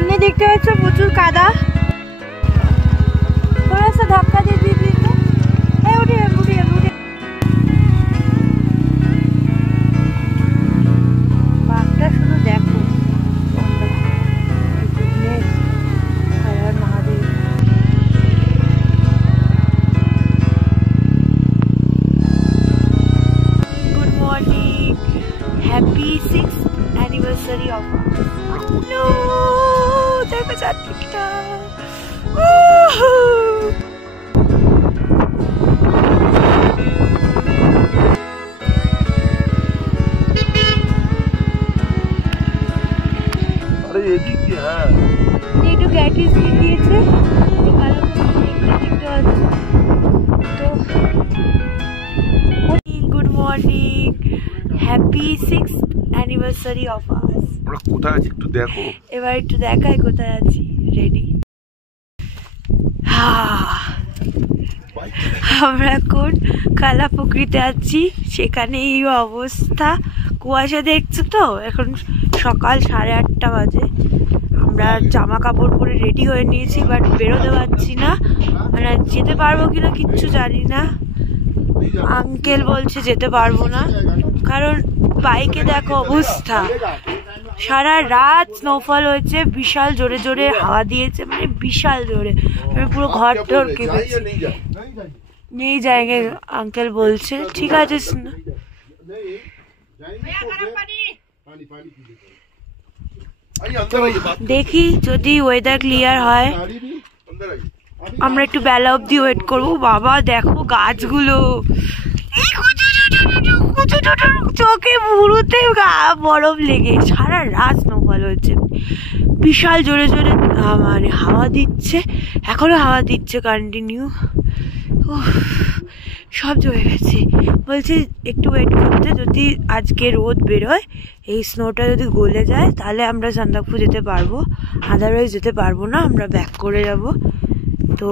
সামনে দেখতে পাচ্ছ প্রচুর কাদা, थोड़ा ধাক্কা দিয়ে দিবি তো। এই উঠে উঠে উঠে বাঘটা শুধু দেখো। Good morning, happy 6th anniversary of no দেখো চারদিকটা। একটু গ্যাটিস দিয়েছে good morning, happy 6th anniversary of us। আমরা কোথায় আছি একটু দেখো, এবার একটু দেখাই কোথায় আছি। রেডি? আমরা এখন কালাপুকুরিতে আছি, সেখানে এই অবস্থা, কুয়াশা দেখছো তো। এখন সকাল 8:30 বাজে। আমরা জামা কাপড় পরে রেডি হয়ে নিয়েছি, বাট বেরোতে পারছি না, মানে যেতে পারবো কিনা কিচ্ছু জানি না। আঙ্কেল বলছে যেতে পারবো না, কারণ বাইকে দেখো অবস্থা। সারা রাত স্নোফল হয়েছে, বিশাল জোরে জোরে হাওয়া দিয়েছে, মানে বিশাল জোরে, পুরো ঘর টর কেঁপেছে। নেই জায়গা আঙ্কেল বলছে। ঠিক আছে, দেখি যদি ওয়েদার ক্লিয়ার হয় আমরা একটু বেলা অব্দি ওয়েট করবো। বাবা দেখো গাছগুলো, চোখে মুড়ুতে বরফ লেগে। সারা রাত স্নোফল হয়েছে, বিশাল জোরে জোরে মানে হাওয়া দিচ্ছে, এখনো হাওয়া দিচ্ছে কন্টিনিউ। সব জমে গেছে। বলছে একটু ওয়েট করতে, যদি আজকে রোদ বেরোয়, এই স্নোটা যদি গলে যায়, তাহলে আমরা সান্দাকফু যেতে পারবো, আদারওয়াইজ যেতে পারবো না, আমরা ব্যাক করে যাব। তো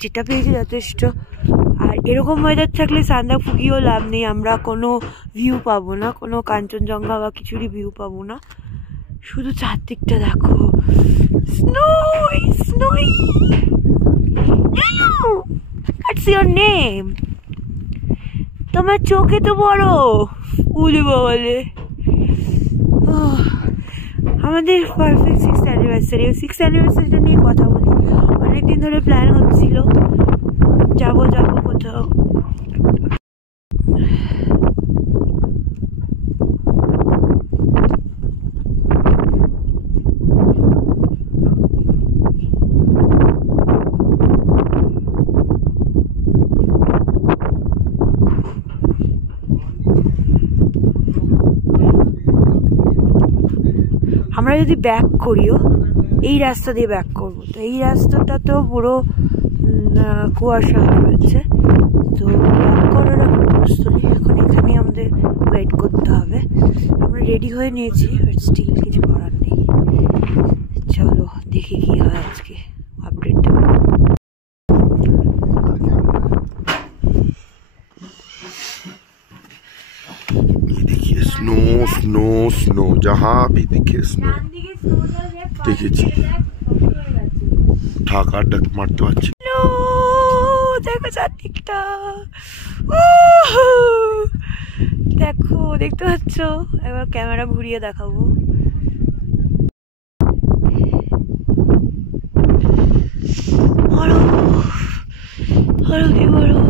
যেটা পেয়েছি যথেষ্ট। আর এরকম ওয়েদার থাকলে সান্দাকফু গিয়েও লাভ নেই, আমরা কোনো ভিউ পাবো না, কোনো কাঞ্চনজঙ্ঘা বা কিছুরই ভিউ পাবো না। শুধু চারদিকটা দেখো, স্নোই স্নোই। What's your name? তোমার চোখে তো বড় উলি বলে। আমাদের perfect 6th anniversary। 6th anniversary নিয়ে কথা বলি, অনেকদিন ধরে প্ল্যান হচ্ছিল যাবো যাবো কোথাও। আমরা যদি ব্যাক করিও, এই রাস্তা দিয়ে ব্যাক করবো, তো এই রাস্তাটা তো পুরো কুয়াশা রয়েছে, তো ব্যাক করার এখন প্রস্তুত নেই। এখন এখানে আমাদের ওয়েট করতে হবে। আমরা রেডি হয়ে নিয়েছি, বাট স্টিল কিছু করার নেই। চলো দেখি কি হয় আজকে আপডেটটা। देखिए स्नो स्नो स्नो, जहाँ भी दिखे स्नो দেখেছি। ঢাকা ডাক মারতে পারছি। দেখো চারদিকটা, দেখো দেখতে পাচ্ছ। এবার ক্যামেরা ঘুরিয়ে দেখাবো। বরফ বরফই বরফ।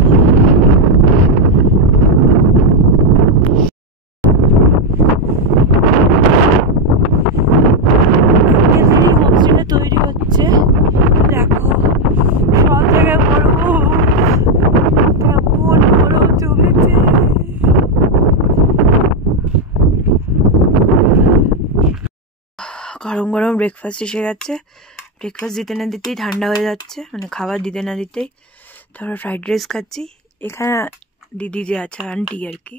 তৈরি হচ্ছে, দেখো সব জায়গায় বরফ, কেমন বরফ জমেছে। গরম গরম ব্রেকফাস্ট এসে গেছে। ব্রেকফাস্ট দিতে না দিতেই ঠান্ডা হয়ে যাচ্ছে, মানে খাবার দিতে না দিতেই। তো আমরা ফ্রাইড রাইস খাচ্ছি। এখানে দিদি যে আছে, আন্টি আর কি,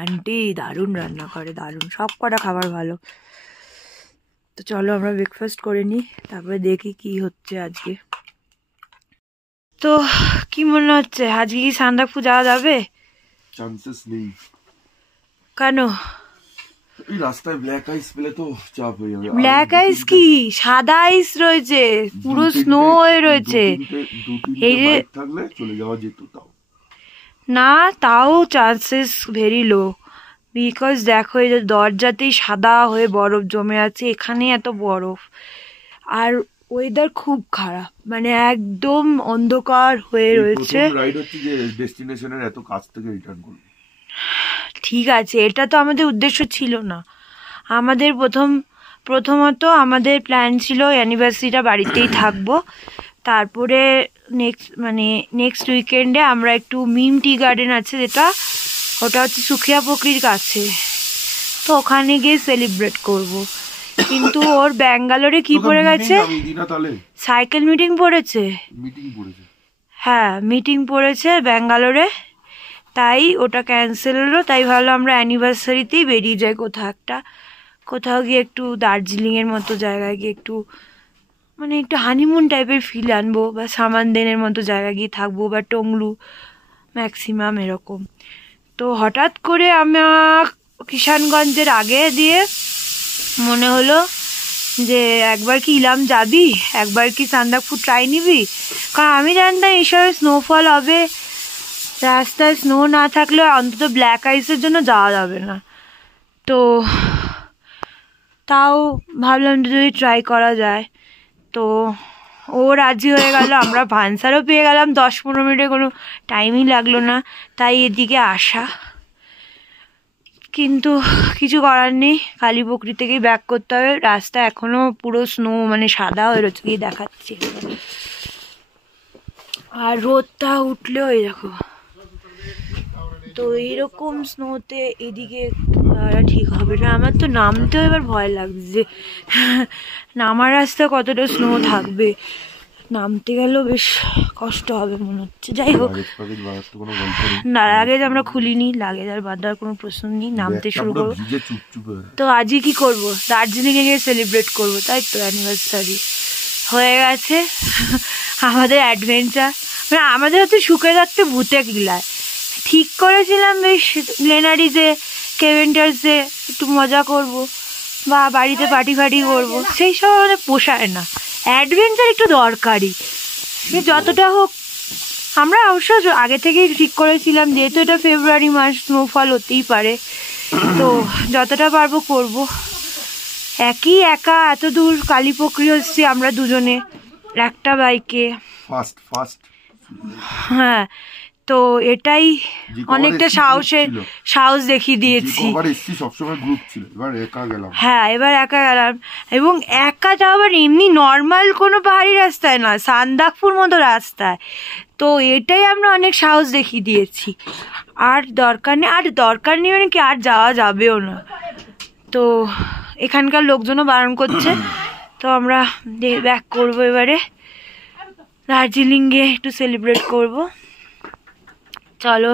আন্টি দারুণ রান্না করে, দারুণ, সব কটা খাবার ভালো। তো চলো আমরা ব্রেকফাস্ট করে নিই, তারপরে দেখি কি হচ্ছে আজকে। তো কি মনে হচ্ছে আজকে কি সান্দাকফু যাওয়া যাবে? চান্সেস নেই। কেন? এই রাস্তায় ব্ল্যাক আইস পেলে তো চাপ হয়ে যাবে। ব্ল্যাক আইস কি, সাদা আইস রয়েছে, পুরো স্নো হয়ে রয়েছে। এই যে থাকলে চলে যাওয়া যেত, তাও না, তাও চান্সেস ভেরি লো, বিকজ দেখো এই যে দরজাতেই সাদা হয়ে বরফ জমে আছে, এখানে এত বরফ। আর ওয়েদার খুব খারাপ, মানে একদম অন্ধকার হয়ে রয়েছে। রাইড হচ্ছে যে ডেস্টিনেশনের এত কাছ থেকে রিটার্ন করবে। ঠিক আছে, এটা তো আমাদের উদ্দেশ্য ছিল না। আমাদের প্রথমত আমাদের প্ল্যান ছিল অ্যানিভার্সারিটা বাড়িতেই থাকবো, তারপরে নেক্সট উইকেন্ডে আমরা একটু মিম টি গার্ডেন আছে যেটা, ওটা হচ্ছে সুখিয়া পুকুরির কাছে, তো ওখানে গিয়ে সেলিব্রেট করব। কিন্তু ওর ব্যাঙ্গালোরে কি পড়ে গেছে, সাইকেল মিটিং পড়েছে। হ্যাঁ, মিটিং পড়েছে ব্যাঙ্গালোরে, তাই ওটা ক্যান্সেল হলো। তাই ভালো আমরা অ্যানিভার্সারিতেই বেরিয়ে যাই কোথাও গিয়ে একটু দার্জিলিংয়ের মতো জায়গায় গিয়ে একটু একটু হানিমুন টাইপের ফিল আনবো, বা সামানদেনের মতো জায়গায় গিয়ে থাকবো, বা টংলু ম্যাক্সিমাম এরকম। তো হঠাৎ করে আমার কিষানগঞ্জের আগে দিয়ে মনে হলো যে একবার কি ইলাম যাবি, একবার কি সান্দাকফু ট্রাই নিবি। কারণ আমি জানতাম এইসব স্নোফল হবে, রাস্তায় স্নো না থাকলে অন্তত ব্ল্যাক আইসের জন্য যাওয়া যাবে না। তো তাও ভাবলাম যদি ট্রাই করা যায়, তো ও রাজি হয়ে গেল। আমরা ভানসারও পেয়ে গেলাম, 10-15 মিনিটে কোনো টাইমই লাগলো না, তাই এদিকে আসা। কিন্তু কিছু করার নেই, কালীপুকুরি থেকেই ব্যাক করতে হবে। রাস্তা এখনো পুরো স্নো, সাদা হয়ে রয়েছে, গিয়ে দেখাচ্ছি। আর রোদটা উঠলেও এই দেখো, তো এইরকম স্নোতে এদিকে ঠিক হবে না। আমার তো নামতেও এবার ভয় লাগছে, নামার রাস্তা কতটা স্নো থাকবে, নামতে গেলেও বেশ কষ্ট হবে মনে হচ্ছে। যাই হোক, না লাগেজ আমরা খুলিনি, লাগেজ আর বাঁধার কোনো প্রশ্ন নেই, নামতে শুরু করবো। তো আজকে কি করবো, দার্জিলিংয়ে গিয়ে সেলিব্রেট করবো, তাই তো অ্যানিভার্সারি হয়ে গেছে আমাদের অ্যাডভেঞ্চার। আমাদের হচ্ছে শুকিয়ে যাচ্ছে ভূতে গিলায়। ঠিক করেছিলাম বেশ গ্লেনারিজে, কেভেন্টার্সে একটু মজা করব, বা বাড়িতে পার্টি করবো, সেই সব আমাদের পোষায় না। অ্যাডভেঞ্চার একটু দরকারি, সে যতটা হোক। আমরা অবশ্য আগে থেকেই ঠিক করেছিলাম, যেহেতু এটা ফেব্রুয়ারি মাস, স্নোফল হতেই পারে, তো যতটা পারবো করব। একই একা এত দূর কালীপুকুরি হচ্ছি আমরা দুজনে একটা বাইকে, হ্যাঁ, তো এটাই অনেকটা সাহস দেখিয়ে দিয়েছি। হ্যাঁ, এবার একা গেলাম, এবং একা যাওয়ার এমনি নর্মাল কোনো পাহাড়ি রাস্তায় না, সান্দাকফুর মতো রাস্তায়। তো এটাই আমরা অনেক সাহস দেখিয়ে দিয়েছি। আর দরকার নেই কি, আর যাওয়া যাবেও না। তো এখানকার লোকজনও বারণ করছে, তো আমরা ব্যাক করবো এবারে, দার্জিলিং গিয়ে একটু সেলিব্রেট করব। চলো,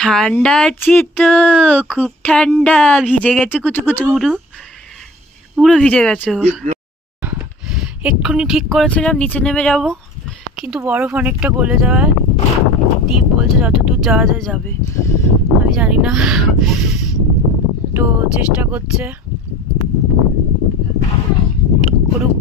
ঠান্ডা আছে তো, খুব ঠান্ডা, ভিজে গেছে কুচু পুরো ভিজে গেছে। এক্ষুনি ঠিক করেছিলাম নিচে নেমে যাব, কিন্তু বরফ অনেকটা গলে যাওয়ায় দীপ বলছে যত দূর যাওয়া যায় যাবে, আমি জানি না, তো চেষ্টা করছে, করুক।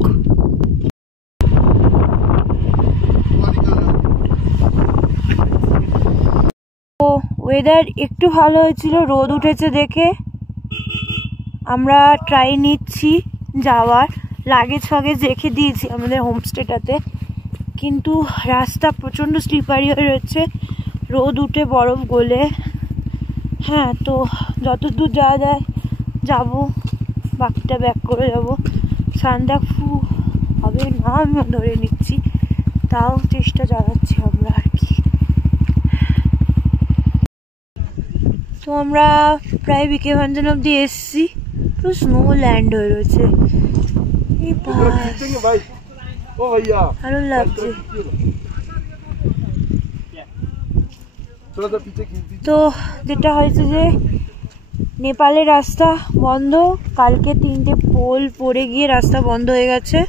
তো ওয়েদার একটু ভালো হয়েছিল, রোদ উঠেছে দেখে আমরা ট্রাই নিচ্ছি যাওয়ার। লাগেজ রেখে দিয়েছি আমাদের হোমস্টেটাতে, কিন্তু রাস্তা প্রচণ্ড স্লিপারি হয়ে রয়েছে, রোদ উঠে বরফ গলে। হ্যাঁ, তো যত দূর যাওয়া যায় যাবো, বাকিটা ব্যাক করে যাবো। সান্দাকফু হবে না আমি ধরে নিচ্ছি, তাও চেষ্টা চালাচ্ছি আমরা আর কি। তো আমরা প্রায় বিকে ভাঞ্জন অব্দি এসছি, পুরো স্নো ল্যান্ড হয়ে রয়েছে, ভালো লাগছে। তো যেটা হয়েছে যে নেপালের রাস্তা বন্ধ, কালকে 3টে পোল পড়ে গিয়ে রাস্তা বন্ধ হয়ে গেছে।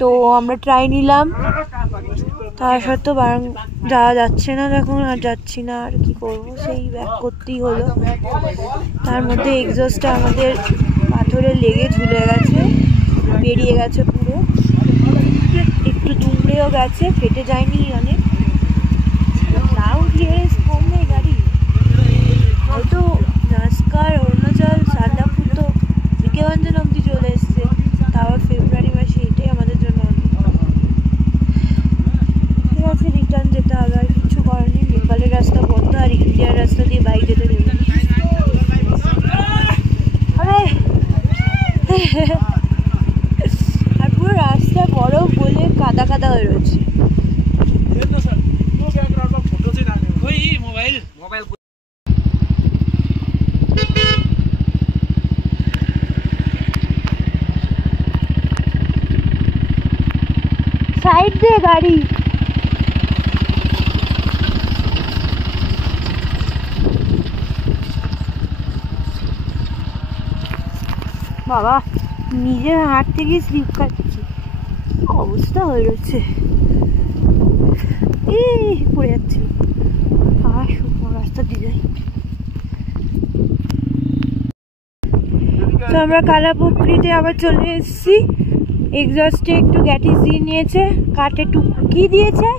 তো আমরা ট্রাই নিলাম, তা সত্ত্বেও যাওয়া যাচ্ছে না, দেখুন আর যাচ্ছি না, আর কি করব, সেই ব্যাক করতেই হলো। তার মধ্যে এক্সস্টটা আমাদের পাথরে লেগে ঝুলে গেছে, বেরিয়ে গেছে পুরো, একটু দুমড়েও গেছে, ফেটে যায়নি অনেক। তাও ক্লিয়ারেন্স কম নেই গাড়ি, হয়তো নাস্কার অরুণাচল সান্দাকফু তো বিকেগঞ্জন অব্দি চলে এসছে, তাও ফেব্রুয়ারি মাসে, এটাই আমাদের জন্য অনেক। ঠিক আছে, রিটার্ন যেতে হবে, আর কিছু করার নেই। নেপালের রাস্তা বন্ধ, আর ইন্ডিয়ার রাস্তা দিয়ে বাইক যেতে দেবে আর পুরো রাস্তা বরফ বলে কাদা কাদা হয়ে রয়েছে। সাইড দে গাড়ি। বাবা, নিজের হাত থেকে স্লিপ খাচ্ছি, অবস্থা হয়ে রয়েছে, পড়ে যাচ্ছিল। আর শুকনো রাস্তা দিয়ে যাই। তো আমরা কালাপুকুরিতে আবার চলে এসেছি। এক্সস্টে একটু গ্যাটিস দিয়ে নিয়েছে, কাঠের টুকরো কি দিয়েছে,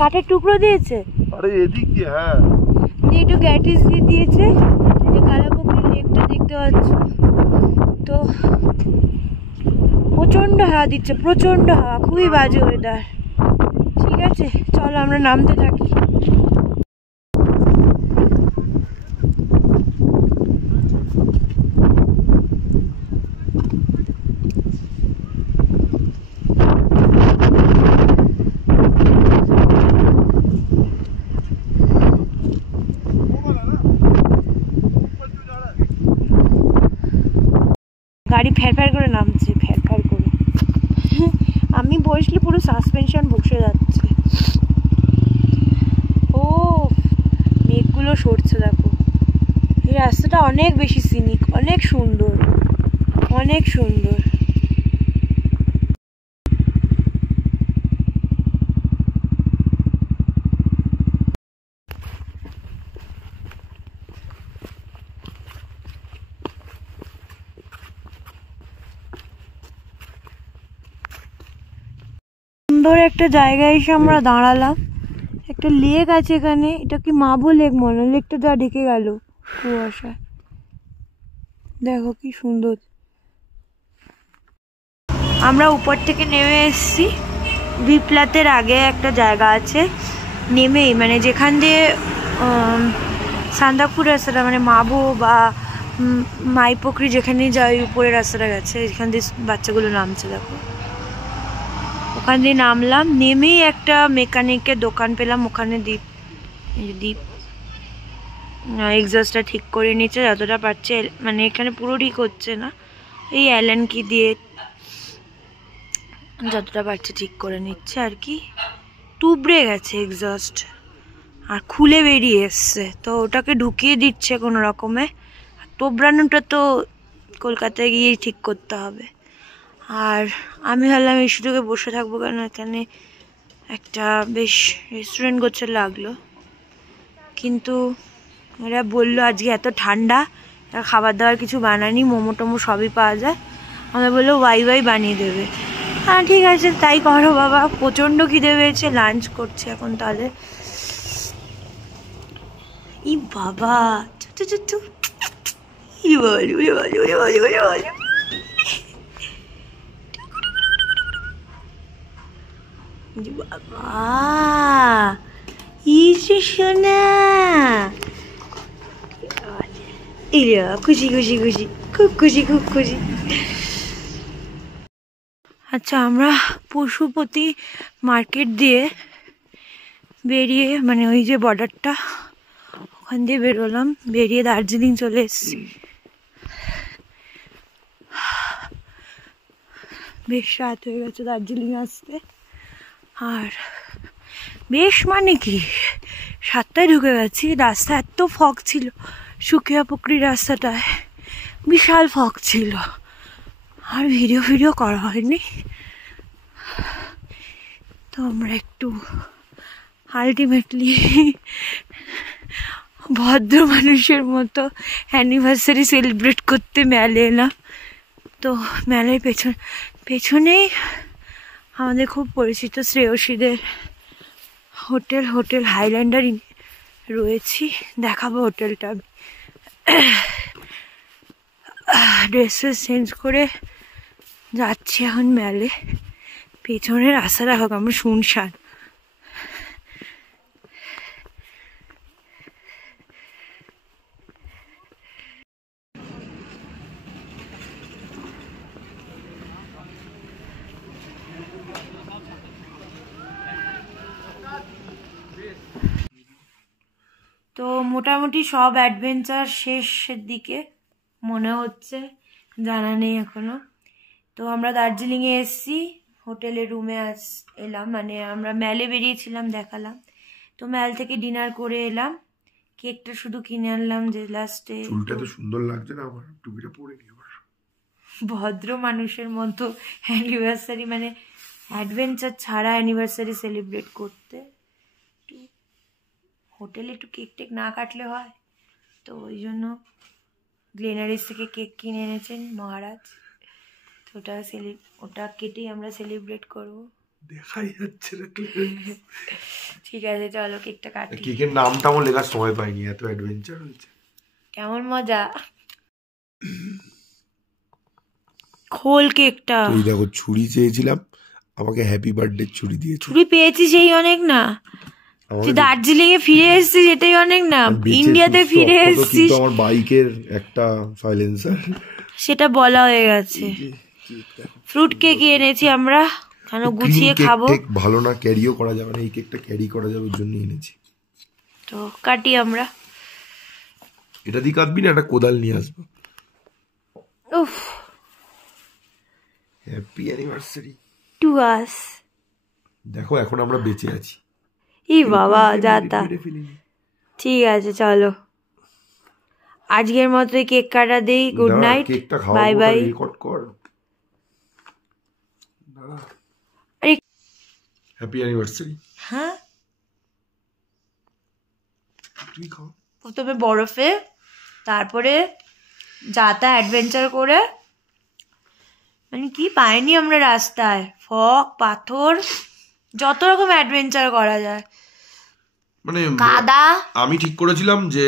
কাঠের টুকরো দিয়েছে, আরে এদিক দিয়ে, হ্যাঁ একটু গ্যাটিস দিয়ে দিয়েছে। কালাপুকুরি লেকটা দেখতে পাচ্ছ তো, প্রচন্ড হাওয়া দিচ্ছে, প্রচন্ড হাওয়া, খুবই বাজে ওয়েদার। ঠিক আছে, চলো আমরা নামতে থাকি। গাড়ি ফ্যার করে নামছে, ফ্যার করে। আমি বসলে পুরো সাসপেনশন বসে যাচ্ছে। ও মেঘগুলো সরছে, দেখো। এই রাস্তাটা অনেক বেশি সিনিক, অনেক সুন্দর, অনেক সুন্দর। সুন্দর একটা জায়গায় এসে আমরা দাঁড়ালাম। একটা লেক আছে এখানে, এটা কি মাভো লেক মনে হয়, লেকটা যা ঢেকে গেল কুয়াশায়, দেখো কি সুন্দর। আমরা উপর থেকে নেমে এসেছি, বিপ্লাতের আগে একটা জায়গা আছে, নেমেই মানে যেখান দিয়ে সান্দাকফু রাস্তাটা মানে মাভো বা মাইপোখরি যেখানেই যায়, উপরের রাস্তাটা গেছে, যেখান দিয়ে বাচ্চাগুলো নামছে, দেখো ওখান দিয়ে নামলাম। নেমেই একটা মেকানিকের দোকান পেলাম, ওখানে দীপ এক্সস্টটা ঠিক করে নিচ্ছে যতটা পারছে, মানে এখানে পুরো ঠিক হচ্ছে না, এই অ্যালেন কি দিয়ে যতটা পারছে ঠিক করে নিচ্ছে আর কি। টুবড়ে গেছে এক্সস্ট আর খুলে বেরিয়ে এসছে, তো ওটাকে ঢুকিয়ে দিচ্ছে কোনো রকমে। তোবড়ানোটা তো কলকাতায় গিয়েই ঠিক করতে হবে। আর আমি ভাবলাম এই সুযোগে বসে থাকবো, কেন এখানে একটা বেশ রেস্টুরেন্ট গোছের লাগলো, কিন্তু এরা বললো আজকে এত ঠান্ডা, খাবার দাবার কিছু বানানি, মোমো টোমো সবই পাওয়া যায়, আমাদের বললো ওয়াই বানিয়ে দেবে। হ্যাঁ ঠিক আছে, তাই করো বাবা। প্রচণ্ড খিদে পেয়েছে, লাঞ্চ করছে এখন তাহলে। ই বাবা, বাবা সোনা, খুশি খুশি খুশি, খুব খুশি খুব খুশি। আচ্ছা, আমরা পশুপতি মার্কেট দিয়ে বেরিয়ে, মানে ওই যে বর্ডারটা, ওখান দিয়ে বেরোলাম, বেরিয়ে দার্জিলিং চলে এসেছি। বেশ রাত হয়ে গেছে দার্জিলিং আসতে, আর বেশ মানে কি 7টায় ঢুকে গেছি। রাস্তা এত ফগ ছিল, সুকিয়া পুকুরি রাস্তাটায়। বিশাল ফগ ছিল, আর ভিডিও করা হয়নি। তো আমরা একটু আলটিমেটলি ভদ্র মানুষের মতো অ্যানিভার্সারি সেলিব্রেট করতে মেলে এলাম। তো মেলার পেছনেই আমাদের খুব পরিচিত শ্রেয়সীদের হোটেল হাইল্যান্ডার রয়েছি। দেখাবো হোটেলটা। ড্রেস চেঞ্জ করে যাচ্ছি এখন মেলে। পেছনে রাস্তা দেখো কেমন শুনশান। তো মোটামুটি সব অ্যাডভেঞ্চার শেষের দিকে মনে হচ্ছে, জানা নেই এখনো। তো আমরা দার্জিলিংয়ে এসছি, হোটেলের রুমে এলাম, মানে আমরা ম্যালে বেরিয়েছিলাম, দেখালাম। তো ম্যাল থেকে ডিনার করে এলাম, কেকটা শুধু কিনে আনলাম যে লাস্টে। চুলটা তো সুন্দর লাগছে না আমার, টুপিটা পরে নি আবার। ভদ্র মানুষের মতো অ্যানিভার্সারি, মানে অ্যাডভেঞ্চার ছাড়া অ্যানিভার্সারি সেলিব্রেট করতে হোটেলে একটু কেক টেক না কাটলে হয়। তো ওই জন্য গ্লেনারিস থেকে কেক কিনে এনেছেন মহারাজ। তো ওটা কেটেই আমরা সেলিব্রেট করব। দেখাই যাচ্ছে না। ঠিক আছে, চলো কেকটা কাটি। কেকের নামটা আমার লেখার সময় পাইনি, এত অ্যাডভেঞ্চার হয়েছে। কেমন মজা। খোল কেকটা। তুই দেখো, ছুরি চেয়েছিলাম, আমাকে হ্যাপি বার্থডে ছুরি দিয়েছে। ছুরি পেয়েছি সেই অনেক না, তুই দার্জিলিং এ ফিরে এসেছিস এটাই অনেক না, ইন্ডিয়াতে ফিরে এসেছিস। আমার বাইকের একটা সাইলেন্সার, সেটা বলা হয়ে গেছে। ফ্রুট কেক এনেছি আমরা, কেন গুছিয়ে খাবো। ভালো না, ক্যারিও করা যাবে না, এই কেকটা ক্যারি করা যাবে ওর জন্য এনেছি। তো কাটি আমরা। এটা দিয়ে কাটবি না, একটা কোদাল নিয়ে আসবো। উফ, হ্যাপি অ্যানিভার্সারি টু আস। দেখো এখন আমরা বেঁচে আছি। ই বাবা যাতা। ঠিক আছে চলো, আজকের মতো কেক কাটা দেই। Good night, bye bye. Happy anniversary. হ্যাঁ, তুই খাও। প্রথমে বরফে, তারপরে যাতা অ্যাডভেঞ্চার করে, মানে কি পাইনি আমরা রাস্তায়, ফগ পাথর, যত রকম অ্যাডভেঞ্চার করা যায়, মানে কাদা। আমি ঠিক করেছিলাম যে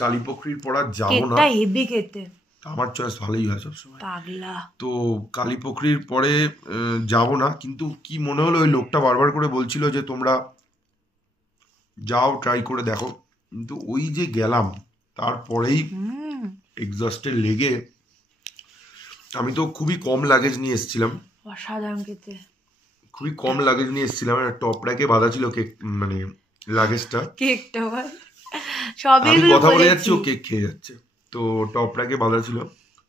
কালীপোখরির পর আর যাবো না। কেকটা হেভি খেতে, আমার চয়েস ভালোই হয় সবসময়। পাগলা। তো কালীপোখরির পরে যাব না, কিন্তু কি মনে হলো, ওই লোকটা বারবার করে বলছিল যে তোমরা যাও, ট্রাই করে দেখো। কিন্তু ওই যে গেলাম, তারপরেই এক্সস্টে লেগে, আমি তো খুবই কম লাগেজ নিয়ে এসেছিলাম, অসাধারণ খেতে, খুবই কম লাগেজ নিয়ে এসেছিলাম। টপ র্যাকে বাঁধা ছিল কেক, মানে লাগেজটা। কেকটা সবই আমি কথা বলে যাচ্ছি, ও কেক খেয়ে যাচ্ছে। তো টপ র্যাকে বাঁধা ছিল।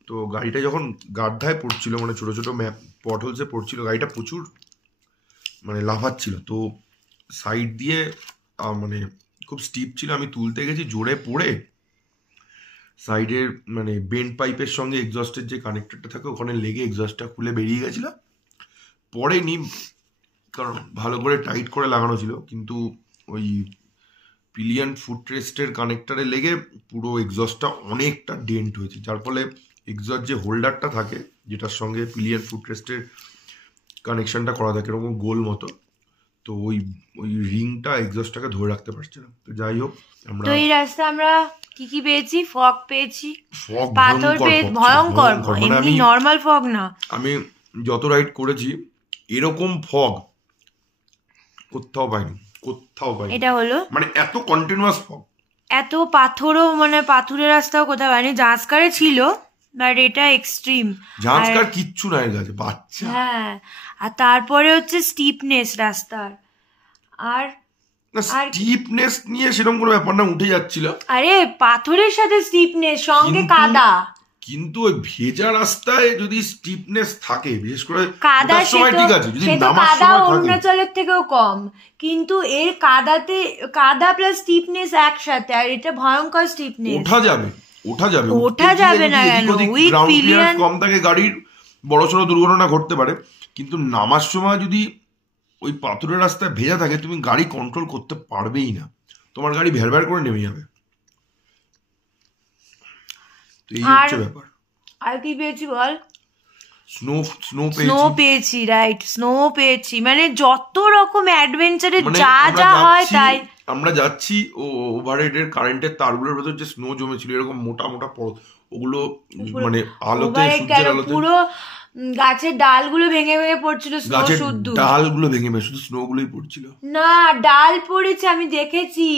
তো গাড়িটা যখন গাড্ডায় পড়ছিল, মানে ছোট ছোট পটহোলসে পড়ছিল, গাড়িটা প্রচুর মানে লাফাচ্ছিল। তো সাইড দিয়ে মানে খুব স্টিপ ছিল, আমি তুলতে গেছি, জোরে পড়ে সাইডের মানে বেন্ড পাইপের সঙ্গে এক্সস্টের যে কানেক্টরটা থাকে ওখানে লেগে এক্সস্টটা খুলে বেরিয়ে গেছিল। পরে নি, কারণ ভালো করে টাইট করে লাগানো ছিল, কিন্তু ওই পিলিয়ন ফুটরেস্টের কানেক্টারে লেগে পুরো এক্সস্টটা অনেকটা ডেন্ট হয়েছে, যার ফলে এক্সস্ট যে হোল্ডারটা থাকে, যেটার সঙ্গে পিলিয়ন ফুটরেস্টের কানেকশনটা করা থাকে এরকম গোল মতো, তো ওই রিংটা এক্সস্টটাকে ধরে রাখতে পারছে না। তো যাই হোক, আমরা তো এই রাস্তা আমরা কি পেয়েছি, ফগ পেয়েছি, পাথর পেয়েছি, ভয়ঙ্কর, এমনি নরমাল ফগ না। আমি যত রাইড করেছি এরকম ফগ কোথাও পাইনি। এটা হলো মানে এত কন্টিনিউয়াস ফগ, এত পাথরও, মানে পাথুরের রাস্তাও কোথাও পাইনি। জাঁসকারে ছিল, বাট এটা এক্সট্রিম। জাঁসকার কিচ্ছু নাই গাছে, বাচ্চা। হ্যাঁ, আর তারপরে হচ্ছে স্টিপনেস রাস্তার, আর স্টিপনেস নিয়ে সেরকম কোনো ব্যাপার না, উঠে যাচ্ছিল। আরে পাথরের সাথে স্টিপনেস, সঙ্গে কাদা। কিন্তু ওই ভেজা রাস্তায় যদি স্টিপনেস থাকে, বিশেষ করে কাদার সময় ঠিক আছে, যদি নামার সময় থাকে অরুণাচলের থেকেও কম, কিন্তু এর কাদা প্লাস স্টিপনেস একসাথে, আর এটা ভয়ঙ্কর স্টিপনেস। ওঠা যাবে, ওঠা যাবে না কেন, উইথ পিলিয়ন কম থাকে গাড়ির বড়সড় দুর্ঘটনা ঘটতে পারে, কিন্তু নামার সময় যদি ওই পাথরের রাস্তায় ভেজা থাকে তুমি গাড়ি কন্ট্রোল করতে পারবেই না, তোমার গাড়ি ভ্যার করে নেমে যাবে। এই হচ্ছে ব্যাপার। আর কি পেয়েছি বল? স্নো পেয়েছি, রাইট, স্নো পেয়েছি, মানে যত রকম অ্যাডভেঞ্চারে যা যা হয় তাই। আমরা যাচ্ছি ও ওভারহেডের কারেন্টের তারগুলোর ভেতর যে স্নো জমেছিল এরকম মোটা মোটা পরত, ওগুলো মানে আলোতে সূর্যের আলোতে পুরো গাছের ডালগুলো ভেঙে ভেঙে পড়ছিল, গাছের ডালগুলো ভেঙে ভেঙে শুধু স্নো গুলোই পড়ছিল। না, ডাল পড়েছে, আমি দেখেছি,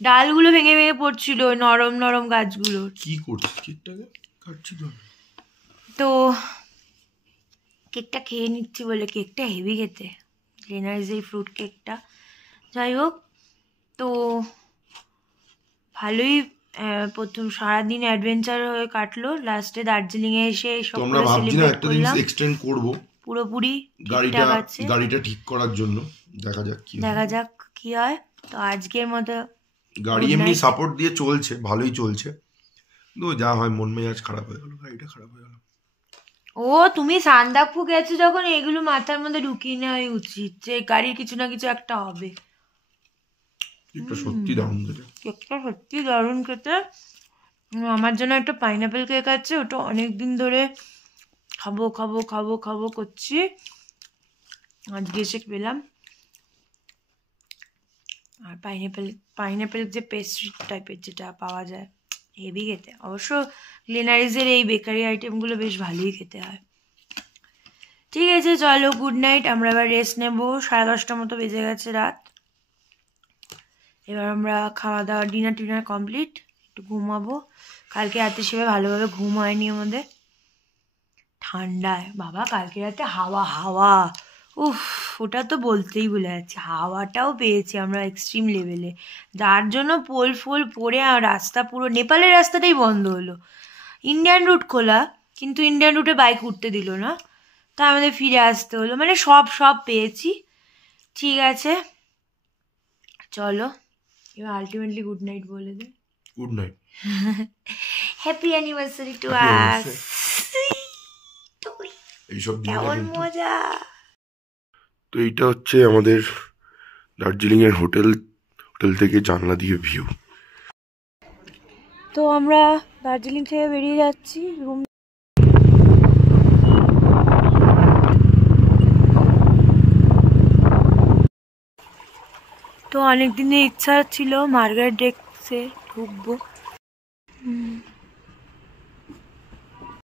ডালগুলো ভেঙে ভেঙে পড়ছিল নরম নরম গাছগুলো। কি করছিস? কেকটাকে কাটছি তো কেকটা খেয়ে নিচ্ছি বলে, কেকটা হেভি খেতে, গ্লেনারিজ এই ফ্রুট কেকটা। যাই হোক, তো ভালোই প্রথম সারাদিন অ্যাডভেঞ্চার হয়ে কাটলো। লাস্টে দার্জিলিং এ এসে সব সেলিব্রেট করলাম এক্সটেন্ড করব পুরোপুরি গাড়িটা ঠিক করার জন্য। দেখা যাক কি হয়। তো আজকের মতো গাড়ি এমনি সাপোর্ট দিয়ে চলছে, ভালোই চলছে, কিন্তু যা হয় মন মেজাজ খারাপ হয়ে গেল, গাড়িটা খারাপ হয়ে গেল। ও তুমি সান্দাকফু গেছো যখন, এগুলো মাথার মধ্যে ঢুকিয়ে নেওয়াই উচিত যে গাড়ির কিছু না কিছু একটা হবে। কেকটা সত্যি দারুণ খেতে। আমার জন্য একটা পাইনাপেল কেক আছে, ওটা অনেকদিন ধরে খাবো খাবো খাবো খাবো করছি, আজকে এসে পেলাম। আর পাইনাপেল যে পেস্ট্রি টাইপের যেটা পাওয়া যায়, হেভি খেতে। অবশ্য গ্লেনারিজের এই বেকারি আইটেমগুলো বেশ ভালোই খেতে হয়। ঠিক আছে, চলো গুড নাইট, আমরা এবার রেস্ট নেবো। 10:30 মতো বেজে গেছে রাত। এবার আমরা খাওয়া দাওয়া ডিনার কমপ্লিট, একটু ঘুমাবো। কালকে রাতে সেভাবে ভালোভাবে ঘুম হয়নি আমাদের, ঠান্ডায় বাবা। কালকে রাতে হাওয়া উফ, ওটা তো বলতেই ভুলে যাচ্ছি, হাওয়াটাও পেয়েছি আমরা এক্সট্রিম লেভেলে, যার জন্য পোল ফোল পড়ে রাস্তা পুরো, নেপালের রাস্তাটাই বন্ধ হলো। ইন্ডিয়ান রুট খোলা, কিন্তু ইন্ডিয়ান রুটে বাইক উঠতে দিল না, তা আমাদের ফিরে আসতে হলো। মানে সব পেয়েছি। ঠিক আছে, চলো এবার আলটিমেটলি গুড নাইট বলে দে। Good night, happy anniversary to us. এইসব কেমন মজা। তো এইটা হচ্ছে আমাদের দার্জিলিং এর হোটেল থেকে জানলা দিয়ে ভিউ। তো আমরা দার্জিলিং থেকে বেরিয়ে যাচ্ছি রুম। তো অনেক দিনের ইচ্ছা ছিল মার্গারেট ডেক্সে ঢুকবো।